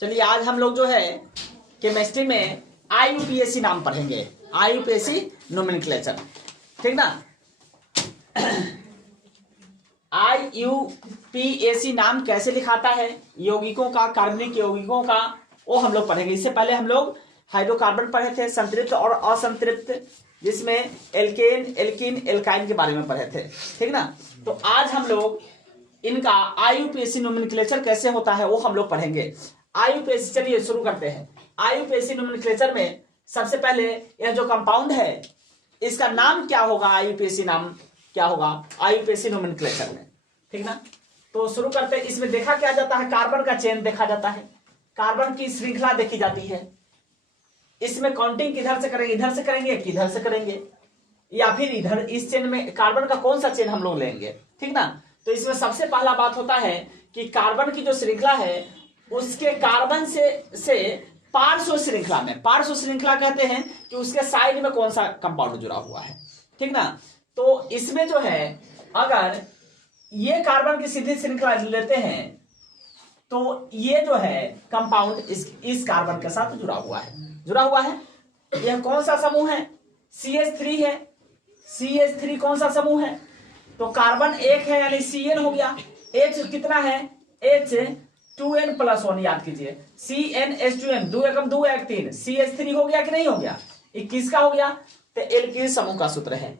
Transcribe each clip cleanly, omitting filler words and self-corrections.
चलिए आज हम लोग जो है केमिस्ट्री में IUPAC नाम पढ़ेंगे। IUPAC नोमेनक्लेचर, ठीक ना। IUPAC नाम कैसे लिखाता है, यौगिकों का, कार्बनिक यौगिकों का, वो हम लोग पढ़ेंगे। इससे पहले हम लोग हाइड्रोकार्बन पढ़े थे, संतृप्त और असंतृप्त, जिसमें एल्केन, एल्कीन, एल्काइन के बारे में पढ़े थे, ठीक ना। तो आज हम लोग इनका IUPAC नोमेनक्लेचर कैसे होता है वो हम लोग पढ़ेंगे। IUPAC, चलिए शुरू करते हैं। IUPAC नोमेनक्लेचर में सबसे पहले यह जो कंपाउंड है इसका नाम क्या होगा, IUPAC नाम क्या होगा IUPAC नोमेनक्लेचर में, ठीक ना। तो शुरू करते हैं। इसमें देखा क्या जाता है, कार्बन का चेन देखा जाता है, कार्बन की श्रृंखला देखी जाती है। इसमें काउंटिंग किधर से करेंगे, इधर से करेंगे, किधर से करेंगे, या फिर इधर इस चेन में कार्बन का कौन सा चेन हम लोग लेंगे, ठीक ना। तो इसमें सबसे पहला बात होता है कि कार्बन की जो श्रृंखला है उसके कार्बन से पार्श्व श्रृंखला में, पार्श्व श्रृंखला कहते हैं कि उसके साइड में कौन सा कंपाउंड जुड़ा हुआ है, ठीक ना। तो इसमें जो है अगर ये कार्बन की सीधी श्रृंखला लेते हैं तो ये जो है कंपाउंड इस कार्बन के साथ जुड़ा हुआ है। यह कौन सा समूह है, CH3 है। CH3 कौन सा समूह है, तो कार्बन एक है यानी Cn हो गया। H कितना है, H 2n+1, याद कीजिए CnH2n, 2 एकम 2 एक 3, CH3 हो गया कि नहीं हो गया, 21 का हो गया। तो एल्किल समूह का सूत्र है।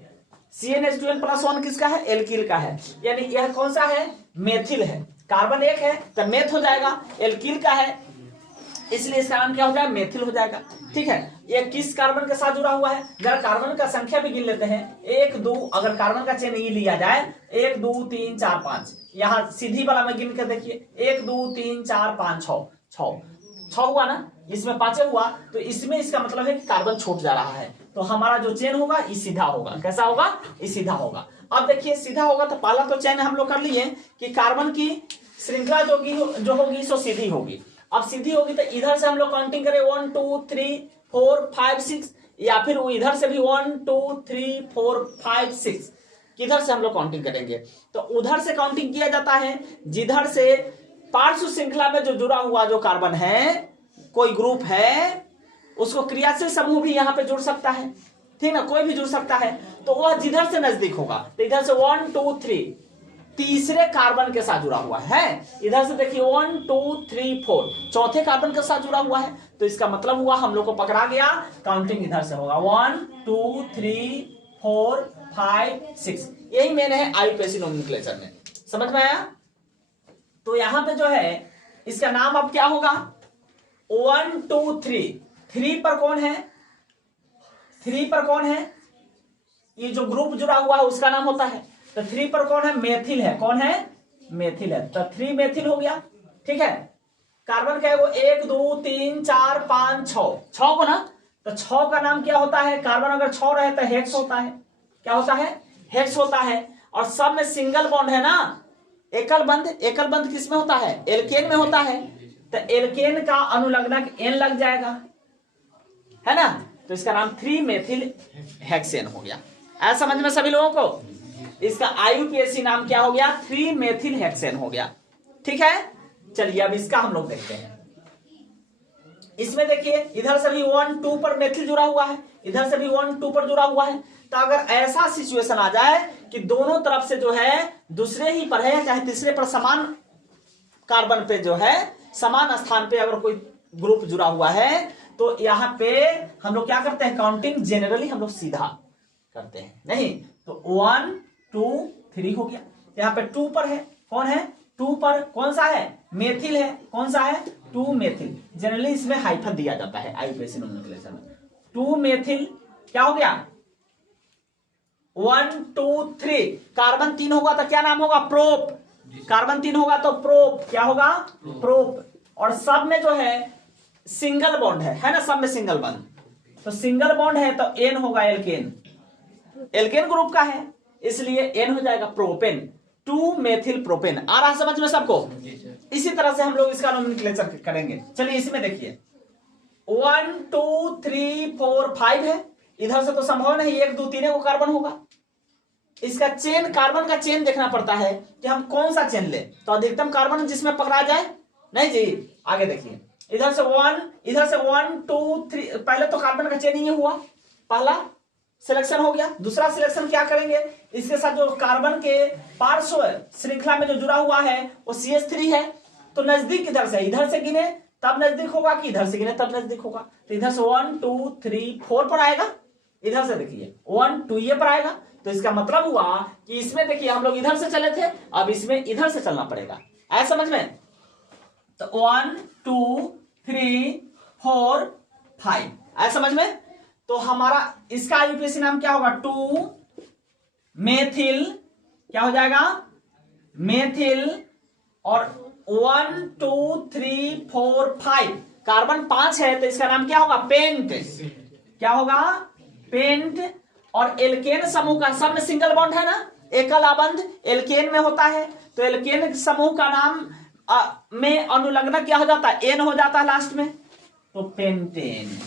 CnH2n+1 किसका है, एल्किल का है, यानी यह कौन सा है, मेथिल है। कार्बन एक है तो मेथ हो जाएगा, एल्किल का है इसलिए इसका नाम क्या हो जाएगा, मेथिल हो जाएगा, ठीक है। ये किस कार्बन के साथ जुड़ा हुआ है, जरा कार्बन का संख्या भी गिन लेते हैं। 1 2, अगर कार्बन का चेन ये लिया जाए 1 2 3 4 5, यहाँ सीधी वाला में गिन कर देखिए 1 2 3 4 5 6 हुआ ना, इसमें 5 हुआ, तो इसमें इसका मतलब है कि कार्बन छूट जा रहा है। तो हमारा जो चेन होगा ये सीधा होगा, कैसा होगा, ये सीधा होगा। अब देखिए सीधा होगा तो पहला तो चेन हम लोग कर लिए कि कार्बन की श्रृंखला जो होगी सो सीधी होगी। अब सीधी होगी तो इधर से हम लोग काउंटिंग करें 1 2 3 4 5 6, या फिर वो इधर से भी 1 2 3 4 5 6, किधर से हम लोग काउंटिंग करेंगे, तो उधर से काउंटिंग किया जाता है जिधर से पार्श्व श्रृंखला में जो जुड़ा हुआ जो कार्बन है, कोई ग्रुप है, उसको क्रियाशील समूह भी यहाँ पे जुड़ सकता है, ठीक ना, कोई भी जुड़ सकता है। तो वह जिधर से नजदीक होगा, तो इधर से 1 2 3 तीसरे कार्बन के साथ जुड़ा हुआ है, इधर से देखिए 1 2 3 4 चौथे कार्बन के साथ जुड़ा हुआ है। तो इसका मतलब हुआ हम लोग को पकड़ा गया, काउंटिंग इधर से होगा 1 2 3 4 5 6। यही मेन है IUPAC नोमेनक्लेचर में, समझ में आया। तो यहां पे जो है इसका नाम अब क्या होगा, 1 2 3, 3 पर कौन है, 3 पर कौन है, ये जो ग्रुप जुड़ा हुआ है उसका नाम होता है। तो 3 पर कौन है, मेथिल है, कौन है, मेथिल है। तो 3 मेथिल हो गया, ठीक है। कार्बन क्या है वो 1 2 3 4 5 6 को ना, तो 6 का नाम क्या होता है, कार्बन अगर 6 रहे तो हेक्स होता है, क्या होता है, हेक्स होता है। और सब में सिंगल बॉन्ड है ना, एकल बंध किस में होता है, एल्केन में होता है। तो एल्केन का अनुलग्नक N लग जाएगा, है ना। तो इसका नाम 3 मेथिल हेक्सेन हो गया। ऐसा समझ में सभी लोगों को, इसका IUPAC नाम क्या हो गया, 3 मेथिल हेक्सेन हो गया, ठीक है। चलिए अब इसका हम लोग देखते हैं। इसमें देखिए इधर से भी 1 2 पर मेथिल जुड़ा हुआ है, इधर से भी 1 2 पर जुड़ा हुआ है। तो अगर ऐसा सिचुएशन आ जाए कि दोनों तरफ से जो है दूसरे ही पर है चाहे तीसरे पर समान कार्बन पे जो है समान स्थान पे अगर कोई ग्रुप जुड़ा हुआ है, तो यहाँ पे हम लोग क्या करते हैं, काउंटिंग जनरली हम लोग सीधा करते हैं, नहीं तो 1 2 3 हो गया। यहाँ पे 2 पर है, कौन है, 2 पर कौन सा है, मेथिल है, कौन सा है, 2 मेथिल। जनरली इसमें हाइफन दिया जाता है IUPAC नोमेनक्लेचर में। 2 मेथिल क्या हो गया, 1 2 3, कार्बन 3 होगा तो क्या नाम होगा, प्रोप। कार्बन 3 होगा तो प्रोप क्या होगा, प्रोप। और सब में जो है सिंगल बॉन्ड है ना, सब में सिंगल बॉन्ड, तो सिंगल बॉन्ड है तो N होगा, एल्केन ग्रुप का है इसलिए N हो जाएगा, प्रोपेन, 2 मेथिल प्रोपेन। आ रहा समझ में सबको। इसी तरह से हम लोग इसका नोमेनक्लेचर करेंगे। चलिए इसमें देखिए 1 2 3 4 5 है, इधर से तो संभव नहीं 1 2 3 को कार्बन होगा। इसका चेन, कार्बन का चेन देखना पड़ता है कि हम कौन सा चेन ले, तो अधिकतम कार्बन जिसमें पकड़ा जाए, नहीं जी। आगे देखिए इधर से 1, इधर से 1 2 3, पहले तो कार्बन का चेन ही हुआ, पहला सिलेक्शन हो गया। दूसरा सिलेक्शन क्या करेंगे, इसके साथ जो कार्बन के पार्श्व श्रृंखला में जो जुड़ा हुआ है वो CH3 है, तो नजदीक इधर से गिने तब नजदीक होगा कि इधर से गिने तब नजदीक होगा। तो इधर से 1 2 3 4 पर आएगा, इधर से देखिए 1 2 ये पर आएगा। तो इसका मतलब हुआ कि इसमें देखिए हम लोग इधर से चले थे, अब इसमें इधर से चलना पड़ेगा। आया समझ में? तो 1 2 3 4 5, आया समझ में? तो हमारा इसका आईयूपीएसी नाम क्या होगा, 2 मेथिल, क्या हो जाएगा, मेथिल, और 1 2 3 4 5, कार्बन 5 है तो इसका नाम क्या होगा, पेंट। क्या होगा, पेंट। और एल्केन समूह का, सब में सिंगल बॉन्ड है ना, एकल आबंध एल्केन में होता है, तो एल्केन समूह का नाम में अनुलग्न क्या हो जाता है, एन हो जाता है लास्ट में, तो पेंटेन।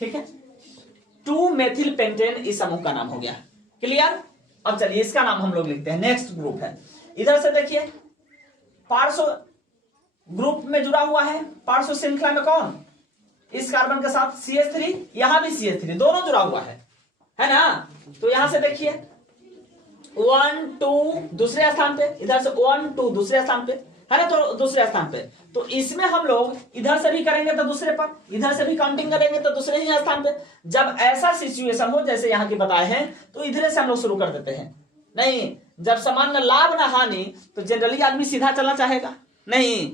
ठीक है, 2 मेथिल पेंटेन इस समूह का नाम हो गया। क्लियर? अब चलिए इसका नाम हम लोग लिखते हैं। नेक्स्ट ग्रुप है, इधर से देखिए पार्श्व ग्रुप में जुड़ा हुआ है, पार्श्व श्रृंखला में कौन, इस कार्बन के साथ CH3, यहां भी CH3, दोनों जुड़ा हुआ है ना। तो यहां से देखिए 1 2 दूसरे स्थान पे, इधर से 1 2 दूसरे स्थान पे है ना, तो दूसरे स्थान पे। तो इसमें हम लोग इधर से भी करेंगे तो दूसरे पर, इधर से भी काउंटिंग करेंगे तो दूसरे ही स्थान पे। जब ऐसा सिचुएशन हो जैसे यहां की बताए हैं, तो इधर से हम लोग शुरू कर देते हैं। नहीं, जब समान न लाभ न हानि, तो जनरली आदमी सीधा चलना चाहेगा नहीं।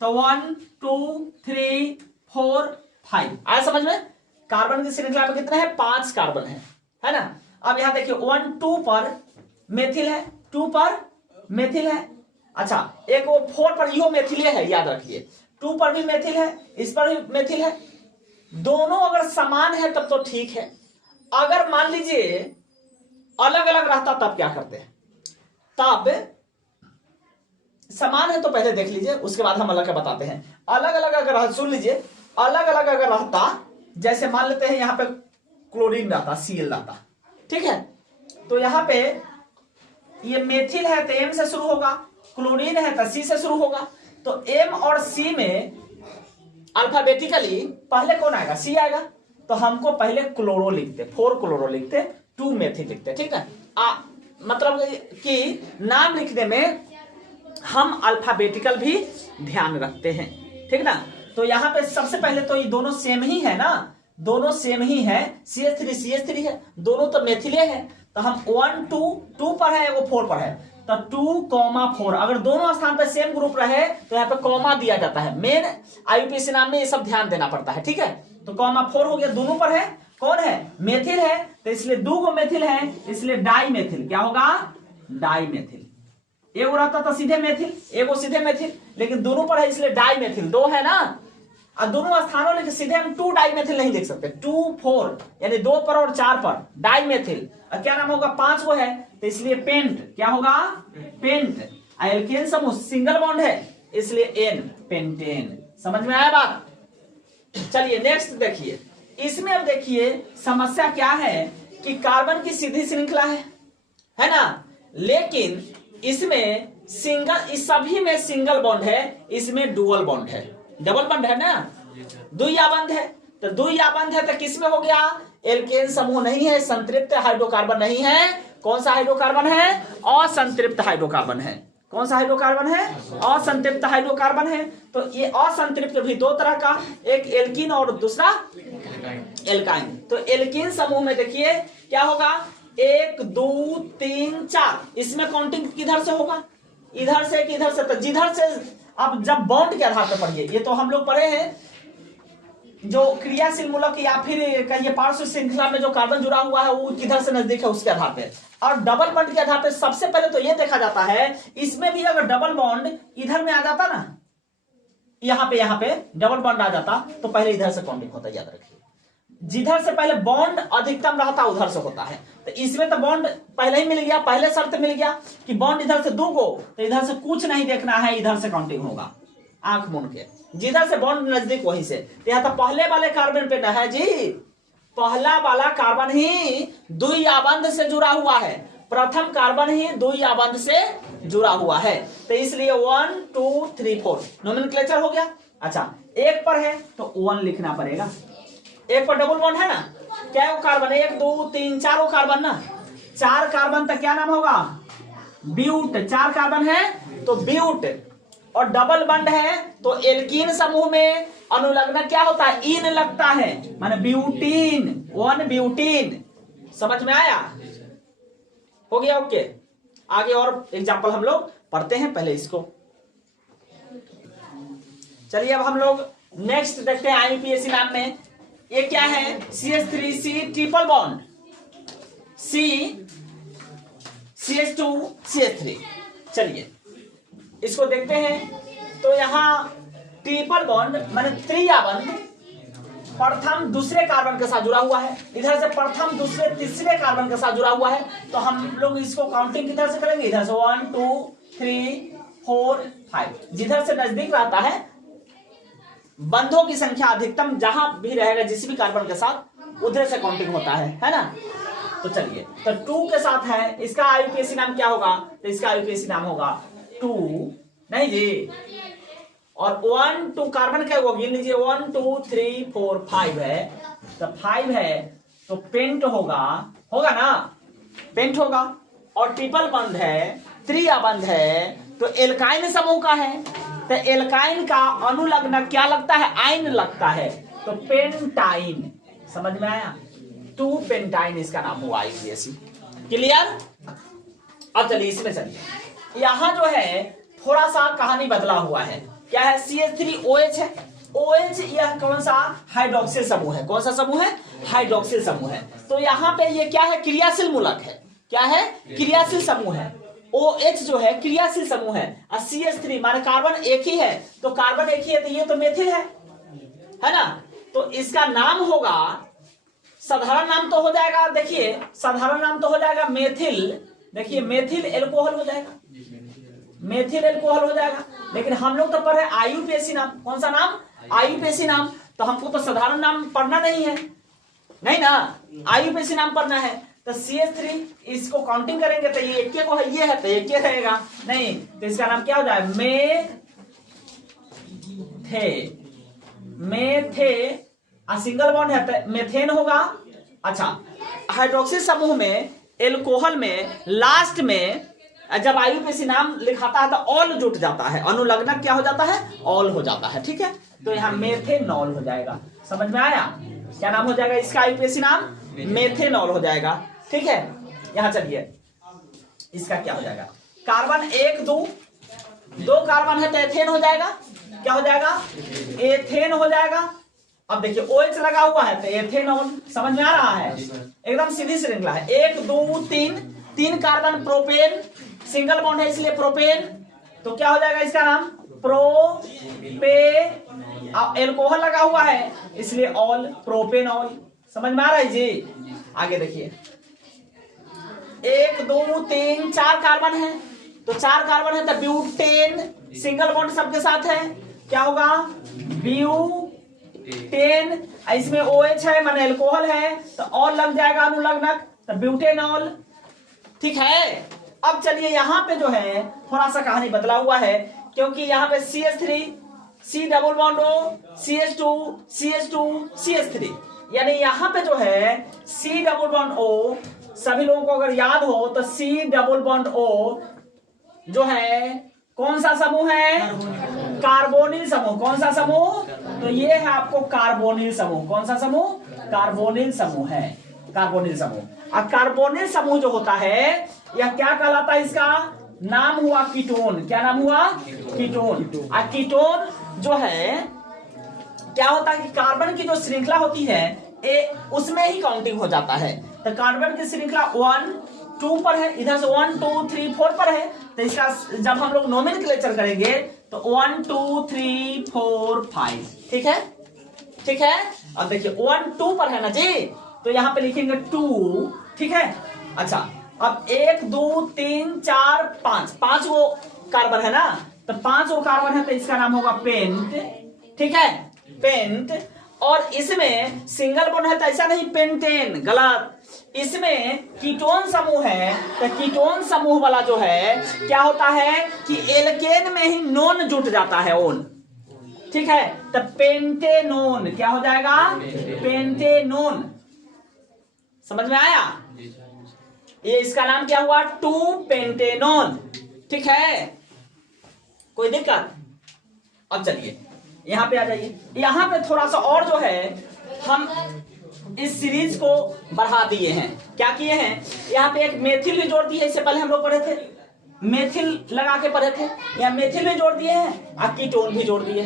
तो 1 2 3 4 5, आया समझ में? कार्बन की श्रृंखला में कितने हैं, 5 कार्बन है ना। अब यहां देखिए 1 2 पर मेथिल है, 2 पर मेथिल है। अच्छा, एक वो 4 पर यो मेथिल है, याद रखिए। 2 पर भी मेथिल है, इस पर भी मेथिल है। दोनों अगर समान है तब तो ठीक है, अगर मान लीजिए अलग अलग रहता तब क्या करते हैं, तब समान है तो पहले देख लीजिए, उसके बाद हम अलग का बताते हैं। अलग अलग अगर, सुन लीजिए, अलग अलग अगर रहता, जैसे मान लेते हैं यहां पे क्लोरीन रहता, Cl रहता, ठीक है, तो यहां पे ये मेथिल है तो M से शुरू होगा, क्लोरीन है तो C से शुरू होगा। तो M और C में अल्फाबेटिकली पहले कौन आएगा, C आएगा। तो हमको पहले क्लोरो लिखते, 4 क्लोरो लिखते, 2 मेथिल लिखते, ठीक है। मतलब कि नाम लिखने में हम अल्फाबेटिकल भी ध्यान रखते हैं, ठीक ना। तो यहां पे सबसे पहले तो ये दोनों सेम ही है ना, दोनों सेम ही है, CH3 है, दोनों तो मेथिले है। तो हम 1 2 पर है, वो 4 पर है, तो 2,4। अगर दोनों स्थान पर सेम ग्रुप रहे तो यहाँ पे कॉमा दिया जाता है। मेन आईयूपीएसी नाम में ये सब ध्यान देना पड़ता है, ठीक है। तो 4 हो गया, दोनों पर है, कौन है, मेथिल है, तो इसलिए 2 मेथिल है, इसलिए डाई मेथिल। क्या होगा, डाई मेथिल। एगो रहता तो सीधे मेथिल, एगो सीधे मेथिल, लेकिन दोनों पर है इसलिए डाई मेथिल, 2 है ना। और दोनों स्थानों लेकिन सीधे हम 2 डाई मेथिल नहीं देख सकते, 2 4 यानी 2 पर और 4 पर डाई मेथिल। और क्या नाम होगा, 5 वो है तो इसलिए पेंट। क्या होगा, पेंट। एल्केन समूह सिंगल बॉन्ड है इसलिए एन, पेंटेन। समझ में आया बात? चलिए नेक्स्ट देखिए, इसमें अब देखिए समस्या क्या है कि कार्बन की सीधी श्रृंखला है ना, लेकिन इसमें सिंगल, इस सभी में सिंगल बॉन्ड है, इसमें डुअल बॉन्ड है, डबल बॉन्ड है ना, द्विआबंध है। तो द्विआबंध है तो किसमें हो गया, एल्केन समूह नहीं है, संतृप्त हाइड्रोकार्बन नहीं है। कौन सा हाइड्रोकार्बन है, असंतृप्त हाइड्रोकार्बन है। कौन सा हाइड्रोकार्बन है, असंतृप्त हाइड्रोकार्बन है। तो ये असंतृप्त भी 2 तरह का, एक एल्कीन और दूसरा एल्काइन। तो एल्कीन समूह में देखिए क्या होगा, 1 2 3 4, इसमें काउंटिंग किधर से होगा, इधर से कि इधर से, तो जिधर से। अब जब बॉन्ड के आधार पर पढ़िए, ये तो हम लोग पढ़े हैं जो क्रियाशील मूलक या फिर कहिए पार्श्व श्रृंखला में जो कार्बन जुड़ा हुआ है वो किधर से नजदीक है उसके आधार पे। और डबल बॉन्ड के आधार पे सबसे पहले तो ये देखा जाता है, इसमें भी अगर डबल बॉन्ड इधर में आ जाता ना, यहाँ पे डबल बॉन्ड आ जाता तो पहले इधर से काउंटिंग होता, याद रखिए। जिधर से पहले बॉन्ड अधिकतम रहता उधर से होता है। तो इसमें तो बॉन्ड पहले ही मिल गया, पहले शर्त मिल गया कि बॉन्ड इधर से 2 को, तो इधर से कुछ नहीं देखना है, इधर से काउंटिंग होगा आंख मूंद के, जिधर से बॉन्ड नजदीक वहीं से। तो यहाँ तो पहले वाले कार्बन पे न है जी, पहला वाला कार्बन ही द्विआबंध से जुड़ा हुआ है, प्रथम कार्बन ही द्वितीय बंध से जुड़ा हुआ है, तो इसलिए 1 2 3 4 नोमेनक्लेचर हो गया। अच्छा, एक पर है तो 1 लिखना पड़ेगा, एक पर डबल बॉन्ड है ना, क्या कार्बन 1 2 3 4 कार्बन ना, 4 कार्बन तक क्या नाम होगा, ब्यूट। 4 कार्बन है तो ब्यूट, और डबल बंड है तो एल्कीन समूह में अनुलग्नक क्या होता है, इन लगता है, माने ब्यूटीन, 1 ब्यूटीन। समझ में आया, हो गया ओके। आगे और एग्जांपल हम लोग पढ़ते हैं, पहले इसको चलिए। अब हम लोग नेक्स्ट देखते हैं आईयूपीएसी नाम में, ये क्या है, CH3C triple bond, C CH2 CH3। चलिए इसको देखते हैं। तो यहां ट्रिपल बॉन्ड माने त्रिया बंध प्रथम दूसरे कार्बन के साथ जुड़ा हुआ है, इधर से प्रथम दूसरे तीसरे कार्बन के साथ जुड़ा हुआ है, तो हम लोग इसको काउंटिंग किधर से करेंगे, इधर से 1 2 3 4 5, जिधर से नजदीक रहता है बंधों की संख्या अधिकतम जहां भी रहेगा जिस भी कार्बन के साथ, उधर से काउंटिंग होता है ना। तो चलिए, तो 2 के साथ है, इसका आईयूपीएसी नाम क्या होगा, तो इसका आईयूपीएसी नाम होगा 2 नहीं जी, और 1 2 कार्बन क्या होगा, गिन लीजिए 1 2 3 4 5 है, तो 5 है तो पेंट होगा ना, पेंट होगा। और ट्रिपल बंध है, त्रिया बंध है, तो एल्काइन समूह का है, तो एल्काइन का अनुलग्नक क्या लगता है, आइन लगता है, तो पेंटाइन। समझ में आया, 2 पेंटाइन इसका नाम हुआ आईयूपीएसी। क्लियर। अब चलिए इसमें चलिए, यहां जो है थोड़ा सा कहानी बदला हुआ है, क्या है, CH3OH है, OH यह कौन सा हाइड्रोक्सिल समूह है, कौन सा समूह है, हाइड्रोक्सिल समूह है। तो यहाँ पे ये क्या है, क्रियाशील मूलक है, क्या है, क्रियाशील समूह है। OH जो है क्रियाशील समूह है, और CH3 माने कार्बन एक ही है, तो कार्बन एक ही है, तो ये तो मेथिल है ना, तो इसका नाम होगा, साधारण नाम तो हो जाएगा, देखिए साधारण नाम तो हो जाएगा मेथिल, देखिए मेथिल एल्कोहल हो जाएगा, मेथिल एल्कोहल हो जाएगा। लेकिन हम लोग तो पढ़े आईयूपीएसी नाम, कौन सा नाम, आईयूपीएसी नाम, तो हमको तो साधारण नाम पढ़ना नहीं है, नहीं ना, आईयूपीएसी नाम पढ़ना है। तो CH3 इसको काउंटिंग करेंगे तो ये एक को है, ये है तो एक रहेगा, नहीं तो इसका नाम क्या हो जाए, मेथे, सिंगल बॉन्ड है तो मेथेन होगा। अच्छा, हाइड्रोक्सिल समूह में एल्कोहल में लास्ट में जब आईयूपीएसी नाम लिखाता है तो ऑल जुट जाता है, अनुलग्नक क्या हो जाता है, ऑल हो जाता है, ठीक है। तो यहाँ मेथेनॉल हो जाएगा, समझ में आया, क्या नाम हो जाएगा इसका आईयूपीएसी नाम, मेथेनॉल हो जाएगा, ठीक है। यहां चलिए इसका क्या हो जाएगा, कार्बन 1 2 कार्बन है तो एथेन हो जाएगा, क्या हो जाएगा, एथेन हो जाएगा। अब देखिए OH लगा हुआ है तो एथेनॉल, समझ में आ रहा है, एकदम सीधी श्रृंखला है। 1 2 3 कार्बन प्रोपेन, सिंगल बॉन्ड है इसलिए प्रोपेन, तो क्या हो जाएगा इसका नाम, प्रोपे, एल्कोहल लगा हुआ है इसलिए ऑल, प्रोपेनॉल। समझ में आ रहा है जी। आगे देखिए 1 2 3 4 कार्बन है, तो 4 कार्बन है तो ब्यूटेन, सिंगल बॉन्ड सबके साथ है, क्या होगा, ब्यूटेन, इसमें OH है माने एल्कोहल है तो ऑल लग जाएगा अनुलग्नक, तो ब्यूटेनॉल, ठीक है। अब चलिए यहाँ पे जो है थोड़ा सा कहानी बदला हुआ है, क्योंकि यहाँ पे CH3 C double bond O CH2 CH3, यानी यहाँ पे जो है C डबल बॉन्ड O, सभी लोगों को अगर याद हो तो C डबल बॉन्ड O जो है कौन सा समूह है, कार्बोनिल समूह, कौन सा समूह, तो ये है आपको कार्बोनिल समूह, कौन सा समूह, कार्बोनिल समूह है, कार्बोनिल समूह। अब कार्बोनिल समूह जो होता है यह क्या कहलाता है, इसका नाम हुआ कीटोन, क्या नाम हुआ, कीटोन। और कीटोन जो है क्या होता है कि कार्बन की जो श्रृंखला होती है उसमें ही काउंटिंग हो जाता है, तो कार्बन की श्रृंखला 1 2 पर है, इधर से 1 2 3 4 पर है, तो इसका जब हम लोग नोमेनक्लेचर करेंगे तो 1 2 3 4 5, ठीक है, ठीक है। अब देखिए 1 2 पर है ना जी, तो यहाँ पे लिखेंगे 2, ठीक है। अच्छा, अब 1 2 3 4 5 वो कार्बन है ना, तो 5 वो कार्बन है तो इसका नाम होगा पेंट, ठीक है, पेंट। और इसमें सिंगल बॉन्ड है तो ऐसा नहीं पेंटेन, गलत। इसमें कीटोन समूह है तो कीटोन समूह वाला जो है क्या होता है कि एल्केन में ही नोन जुट जाता है, ओन। ठीक है, तो पेंटेनोन क्या हो जाएगा, पेंटेनोन। समझ में आया? ये इसका नाम क्या हुआ, 2 पेंटेनोन। ठीक है, कोई दिक्कत? अब चलिए यहां पे आ जाइए। यहां पे थोड़ा सा और जो है हम इस सीरीज को बढ़ा दिए हैं। क्या किए हैं, यहाँ पे एक मेथिल भी जोड़ दिए। इससे पहले हम लोग पढ़े थे मेथिल लगा के पढ़े थे, यहाँ मेथिल भी जोड़ दिए हैं और कीटोन भी जोड़ दिए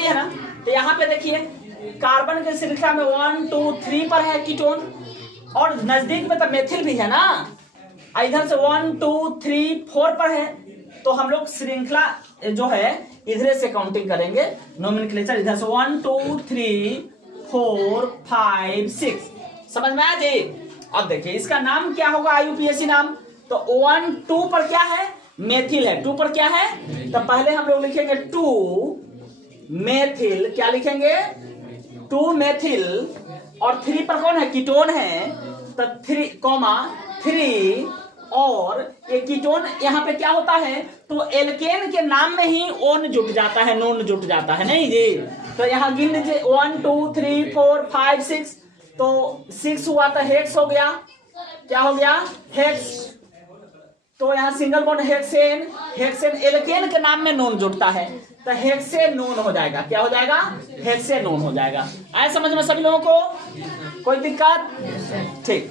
है ना। तो यहाँ पे देखिए कार्बन की श्रृंखला में 1 2 3 पर है कीटोन, और नजदीक में तो मेथिल भी है ना, इधर से 1 2 3 4 पर है। तो हम लोग श्रृंखला जो है इधर से काउंटिंग करेंगे, नोमेनक्लेचर इधर से 1 2 3 4 5 6। समझ में आया जी? अब देखिए इसका नाम क्या होगा, IUPAC नाम। तो 1 2 पर क्या है, मेथिल है। 2 पर क्या है, तो पहले हम लोग लिखेंगे 2 मेथिल, क्या लिखेंगे, 2 मेथिल। और 3 पर कौन है, कीटोन है, तो 3 और ये कीटोन यहाँ पे क्या होता है, तो एल्केन के नाम में ही ओन जुट जाता है, नोन जुट जाता है, नहीं जी। तो यहाँ गिन लीजिए 1 2 3 4 5 6। तो 6 हुआ तो हेक्स हो गया, क्या हो गया, हेक्स। तो यहाँ single bond hexane, hexane alkane के नाम में नोन जुटता है तो हेक्सेनोन हो जाएगा। क्या हो जाएगा, हेक्सेनोन हो जाएगा। आए समझ में सभी लोगों को? कोई दिक्कत? ठीक।